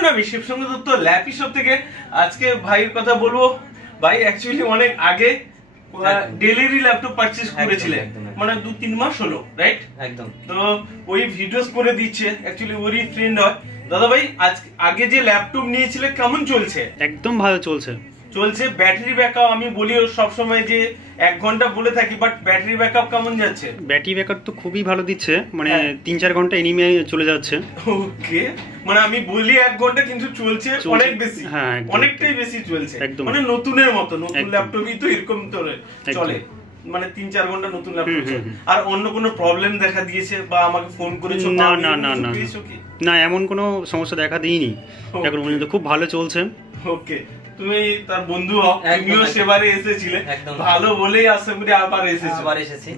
Afternoon, আমি শিবসঙ্গ Dutta lappy shop থেকে। আজকে ভাইয়ের কথা বলবো। ভাই অ্যাকচুয়ালি অনেক আগে ডেলিভারি ল্যাপটপ পারচেজ করেছিলেন, মানে 2-3 মাস হলো, রাইট? একদম। তো ওই ভিডিওস করে দিচ্ছে, অ্যাকচুয়ালি ওরই ফ্রেন্ড হয়। দাদা ভাই, আগে যে ল্যাপটপ নিয়েছিলে কেমন চলছে? একদম ভালো চলছে। ব্যাটারি ব্যাকআপ আমি বলি সব সময় যে 1 ঘন্টা বলে থাকি, বাট ব্যাটারি ব্যাকআপ কেমন যাচ্ছে? ব্যাটারি ব্যাকআপ তো খুবই ভালো দিচ্ছে, মানে 3-4 ঘন্টা এনিমে চলে যাচ্ছে। ওকে, মানে আমি বলি 1 ঘন্টা কিন্তু চলছে অনেক বেশি, অনেকটাই বেশি চলছে, মানে নতুনের মতো। নতুন ল্যাপটপই তো এরকম চলে, মানে 3-4 ঘন্টা নতুন ল্যাপটপ চলে। আর অন্য কোনো প্রবলেম দেখা দিয়েছে বা আমাকে ফোন করেছো? না না না না না, এমন কোনো সমস্যা দেখা দিইনি এখন পর্যন্ত, খুব ভালো চলছে। ওকে, তুমি তার বন্ধু হও, তুমিও সেবারে এসেছিলে, ভালো বলেই আশা করি আবার এসেছি।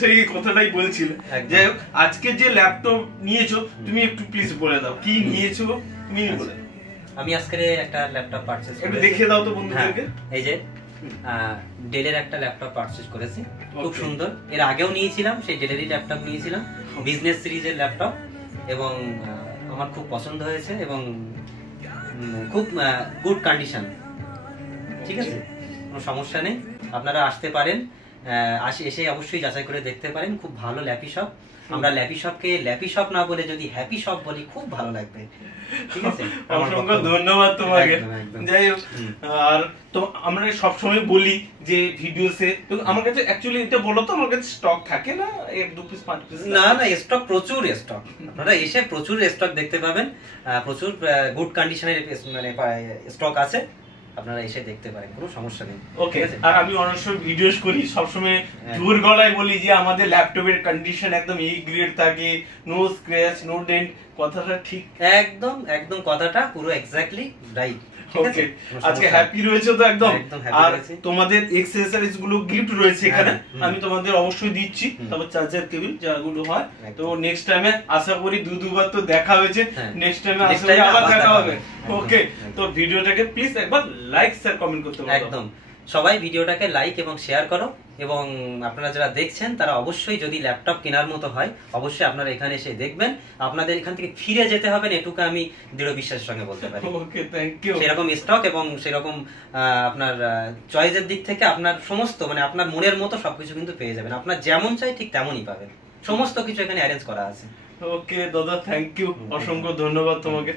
সেই কথাটাই বলছিলে। যাই হোক, আজকে যে ল্যাপটপ নিয়েছো তুমি একটু প্লিজ বলে দাও কি নিয়েছো তুমি বলে। আমি আজকে একটা ল্যাপটপ পারচেজ করেছি, একটু দেখিয়ে দাও তো বন্ধুদেরকে। এই যে ডেলের একটা ল্যাপটপ পারচেজ করেছি, খুব সুন্দর। এর আগেও নিয়েছিলাম, সেই ডেলেরই ল্যাপটপ নিয়েছিলাম, বিজনেস সিরিজের ল্যাপটপ, এবং আমার খুব পছন্দ হয়েছে এবং খুব গুড কন্ডিশন। ঠিক আছে, কোনো সমস্যা নেই, আপনারা আসতে পারেন, এসে অবশ্যই যাচাই করে দেখতে পারেন। খুব ভালো ল্যাপি শপ। আমরা ল্যাপি শপকে ল্যাপি শপ না বলে যদি হ্যাপি শপ বলি খুব ভালো লাগবে। ঠিক আছে, অসংখ্য ধন্যবাদ তোমাকে। যাই হোক, আর তো আমরা সব সময় বলি যে ভিডিওসে, তো আমার কাছে অ্যাকচুয়ালি এটা বলো তো, আমার কাছে স্টক থাকে না 1-2 পিস 5 পিস? না না, স্টক প্রচুর স্টক, আপনারা এসে প্রচুর স্টক দেখতে পাবেন, প্রচুর গুড কন্ডিশনের মানে স্টক আছে, আপনারা এসে দেখতে পারেন, কোনো সমস্যা নেই। ওকে, আর আমি অনেক সময় ভিডিওস করি, সবসময় জোর গলায় বলি যে আমাদের ল্যাপটপের কন্ডিশন একদম এই গ্রেড থাকে, নো স্ক্র্যাচ নো ডেন্ট। কথাটা ঠিক? একদম একদম, কথাটা পুরো এক্স্যাক্টলি রাইট। ওকে, আজকে হ্যাপি রয়েছে তো একদম। আর তোমাদের এক্সেসরিজ গুলো গিফট রয়েছে এখানে, আমি তোমাদের অবশ্যই দিচ্ছি। তারপর চার্জার কেবল যেগুলো হয়, তো নেক্সট টাইমে আশা করি দুবার তো দেখা হয়েছে, নেক্সট টাইমে আশা করি আবার দেখা হবে। ওকে, তো ভিডিওটাকে প্লিজ একবার লাইক শেয়ার কমেন্ট করতে বলো। একদম, সবাই ভিডিওটাকে লাইক এবং শেয়ার করো, এবং আপনারা যারা দেখছেন তারা অবশ্যই যদি ল্যাপটপ কেনার মতো হয় অবশ্যই আপনারা এখানে এসে দেখবেন, আপনাদের এখান থেকে ফিরে যেতে হবে এটুকু আমি দৃঢ় বিশ্বাসের সঙ্গে বলতে পারি। ওকে, থ্যাংক ইউ। সেরকম স্টক এবং সেরকম আপনার চয়েসের দিক থেকে আপনার সমস্ত, মানে আপনার মনের মতো সবকিছু কিন্তু পেয়ে যাবেন, আপনার যেমন চাই ঠিক তেমনই পাবেন, সমস্ত কিছু এখানে অ্যারেঞ্জ করা আছে। ওকে দাদা, থ্যাংক ইউ, অসংখ্য ধন্যবাদ তোমাকে।